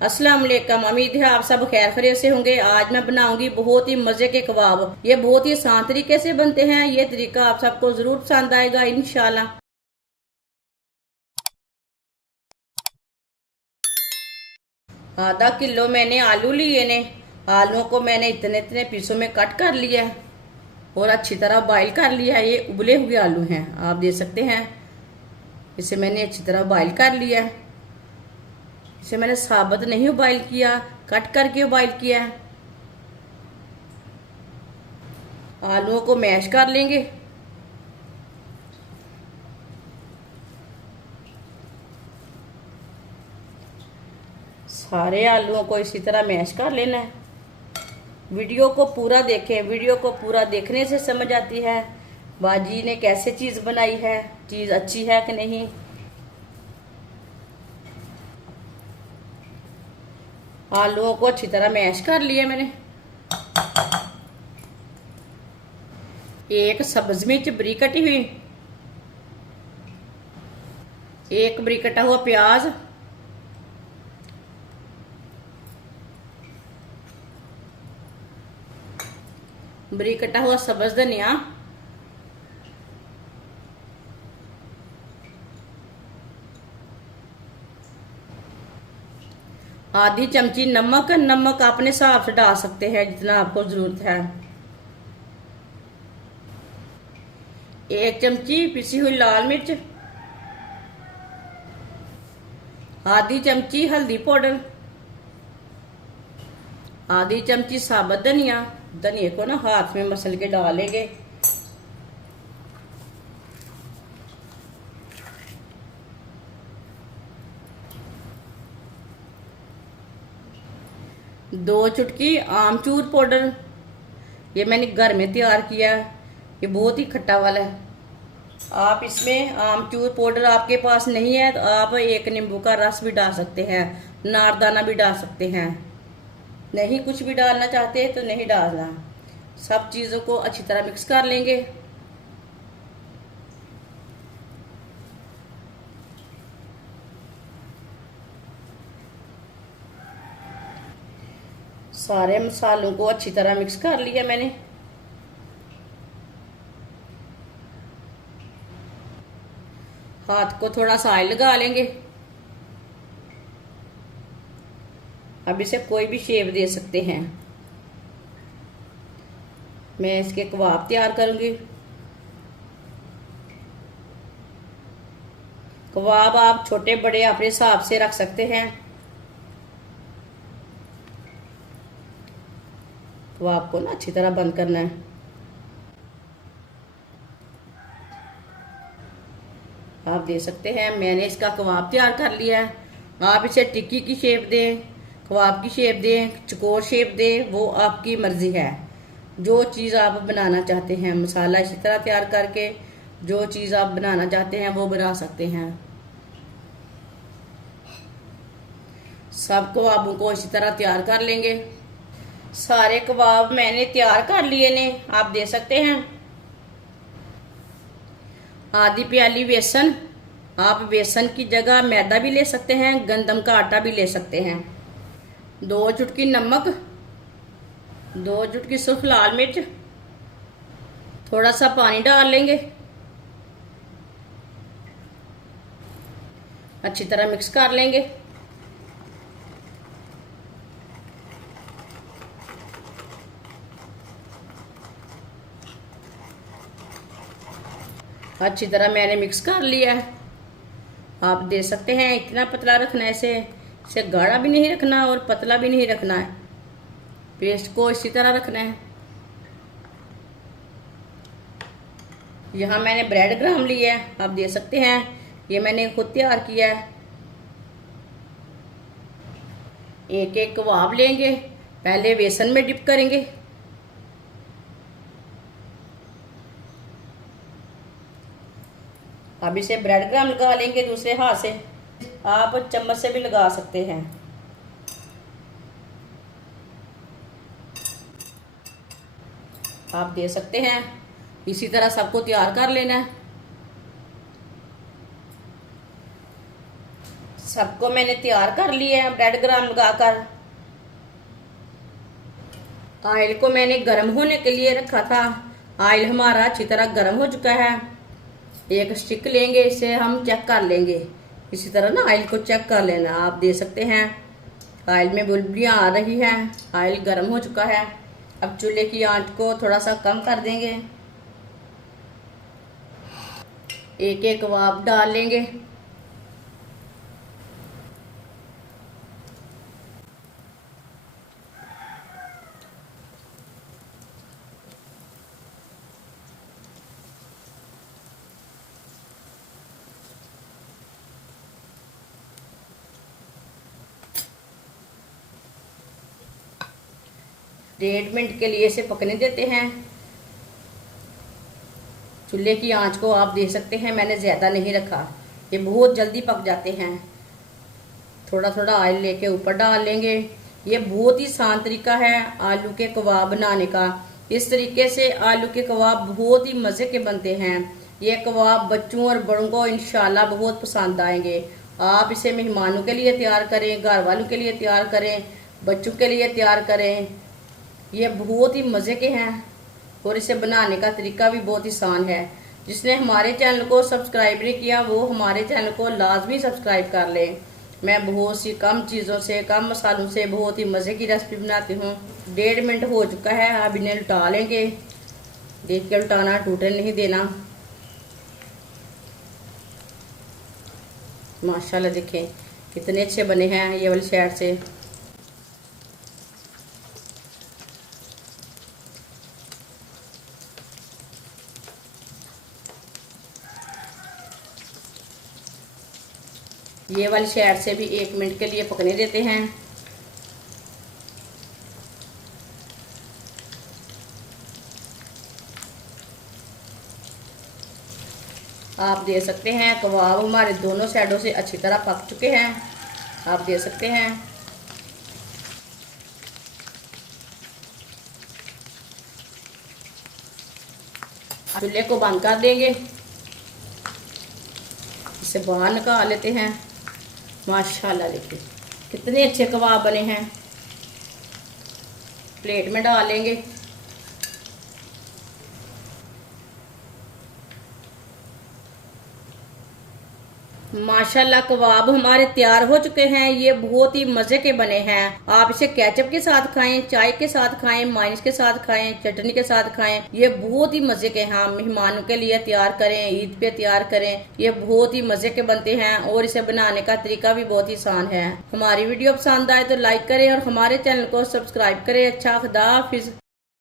अस्सलाम वालेकुम। उम्मीद है आप सब खैर खैरियत से होंगे। आज मैं बनाऊंगी बहुत ही मजे के कबाब। ये बहुत ही आसान तरीके से बनते हैं। ये तरीका आप सबको जरूर पसंद आएगा इंशाल्लाह। आधा किलो मैंने आलू लिए ने। आलूओं को मैंने इतने इतने पीसों में कट कर लिया है और अच्छी तरह बॉईल कर लिया है। ये उबले हुए आलू हैं, आप देख सकते हैं। इसे मैंने अच्छी तरह बॉईल कर लिया है। इसे मैंने साबुत नहीं बॉईल किया, कट करके बॉईल किया है। आलूओं को मैश कर लेंगे। सारे आलूओं को इसी तरह मैश कर लेना है। वीडियो को पूरा देखें। वीडियो को पूरा देखने से समझ आती है बाजी ने कैसे चीज़ बनाई है, चीज़ अच्छी है कि नहीं। आलूओं को अच्छी तरह मैश कर लिया मैंने। एक सब्ज मिर्च बरीक कटी हुई, एक बरीक कटा हुआ प्याज, बरीक कटा हुआ सब्ज धनिया, आधी चमची नमक। नमक अपने हिसाब से डाल सकते हैं जितना आपको जरूरत है। एक चमची पिसी हुई लाल मिर्च, आधी चमची हल्दी पाउडर, आधी चमची साबुत धनिया। धनिया को ना हाथ में मसल के डालेंगे। दो चुटकी आमचूर पाउडर, ये मैंने घर में तैयार किया है। ये बहुत ही खट्टा वाला है। आप इसमें आमचूर पाउडर आपके पास नहीं है तो आप एक नींबू का रस भी डाल सकते हैं, नारदाना भी डाल सकते हैं। नहीं कुछ भी डालना चाहते तो नहीं डालना। सब चीज़ों को अच्छी तरह मिक्स कर लेंगे। सारे मसालों को अच्छी तरह मिक्स कर लिया मैंने। हाथ को थोड़ा सा ऑयल लगा लेंगे। अब इसे कोई भी शेप दे सकते हैं। मैं इसके कबाब तैयार करूंगी। कबाब आप छोटे बड़े अपने हिसाब से रख सकते हैं। कबाब को ना अच्छी तरह बंद करना है। आप देख सकते हैं मैंने इसका कबाब तैयार कर लिया है। आप इसे टिक्की की शेप दें, कबाब की शेप दें, चकोर शेप दें, वो आपकी मर्जी है। जो चीज़ आप बनाना चाहते हैं, मसाला इसी तरह तैयार करके जो चीज़ आप बनाना चाहते हैं वो बना सकते हैं। सब कबाबों को इसी तरह तैयार कर लेंगे। सारे कबाब मैंने तैयार कर लिए ने, आप देख सकते हैं। आधी प्याली बेसन, आप बेसन की जगह मैदा भी ले सकते हैं, गंदम का आटा भी ले सकते हैं। दो चुटकी नमक, दो चुटकी सूख लाल मिर्च, थोड़ा सा पानी डाल लेंगे। अच्छी तरह मिक्स कर लेंगे। अच्छी तरह मैंने मिक्स कर लिया है। आप देख सकते हैं इतना पतला रखना है इसे गाढ़ा भी नहीं रखना और पतला भी नहीं रखना है। पेस्ट को इसी तरह रखना है। यहाँ मैंने ब्रेड ग्राम लिया है, आप देख सकते हैं। ये मैंने खुद तैयार किया है। एक एक कबाब लेंगे, पहले बेसन में डिप करेंगे। अब इसे ब्रेड ग्राम लगा लेंगे दूसरे हाथ से। आप चम्मच से भी लगा सकते हैं। आप दे सकते हैं। इसी तरह सबको तैयार कर लेना है। सबको मैंने तैयार कर लिया है ब्रेड ग्राम लगाकर। ऑयल को मैंने गर्म होने के लिए रखा था। ऑयल हमारा अच्छी तरह गर्म हो चुका है। एक स्टिक लेंगे, इसे हम चेक कर लेंगे। इसी तरह ना ऑयल को चेक कर लेना। आप दे सकते हैं ऑयल में बुलबुलियाँ आ रही हैं। ऑयल गर्म हो चुका है। अब चूल्हे की आंच को थोड़ा सा कम कर देंगे। एक एक कबाब डाल लेंगे। डेढ़ मिनट के लिए इसे पकने देते हैं। चूल्हे की आंच को आप देख सकते हैं, मैंने ज़्यादा नहीं रखा, ये बहुत जल्दी पक जाते हैं। थोड़ा थोड़ा ऑयल लेके ऊपर डाल लेंगे। ये बहुत ही आसान तरीका है आलू के कबाब बनाने का। इस तरीके से आलू के कबाब बहुत ही मज़े के बनते हैं। ये कबाब बच्चों और बड़ों को इंशाल्लाह बहुत पसंद आएंगे। आप इसे मेहमानों के लिए तैयार करें, घर वालों के लिए तैयार करें, बच्चों के लिए तैयार करें। ये बहुत ही मज़े के हैं और इसे बनाने का तरीका भी बहुत ही आसान है। जिसने हमारे चैनल को सब्सक्राइब नहीं किया वो हमारे चैनल को लाजमी सब्सक्राइब कर लें। मैं बहुत सी कम चीज़ों से, कम मसालों से बहुत ही मज़े की रेसिपी बनाती हूँ। डेढ़ मिनट हो चुका है, अब इन्हें उल्टा लेंगे। देख के उल्टाना, टूटने नहीं देना। माशाल्लाह देखें कितने अच्छे बने हैं ये वाली साइड से। ये वाली साइड से भी 1 मिनट के लिए पकने देते हैं। आप देख सकते हैं कबाब हमारे दोनों साइडों से अच्छी तरह पक चुके हैं। आप देख सकते हैं। चूल्हे को बंद कर देंगे। इसे बाहर निकाल लेते हैं। माशाल्लाह देखिए कितने अच्छे कबाब बने हैं। प्लेट में डाल लेंगे। माशाल्लाह कबाब हमारे तैयार हो चुके हैं। ये बहुत ही मज़े के बने हैं। आप इसे केचप के साथ खाएं, चाय के साथ खाएं, माइनस के साथ खाएं, चटनी के साथ खाएं। ये बहुत ही मज़े के हैं। मेहमानों के लिए तैयार करें, ईद पे तैयार करें। ये बहुत ही मज़े के बनते हैं और इसे बनाने का तरीका भी बहुत ही आसान है। हमारी वीडियो पसंद आए तो लाइक करें और हमारे चैनल को सब्सक्राइब करें। अच्छा, खुदा हाफिज।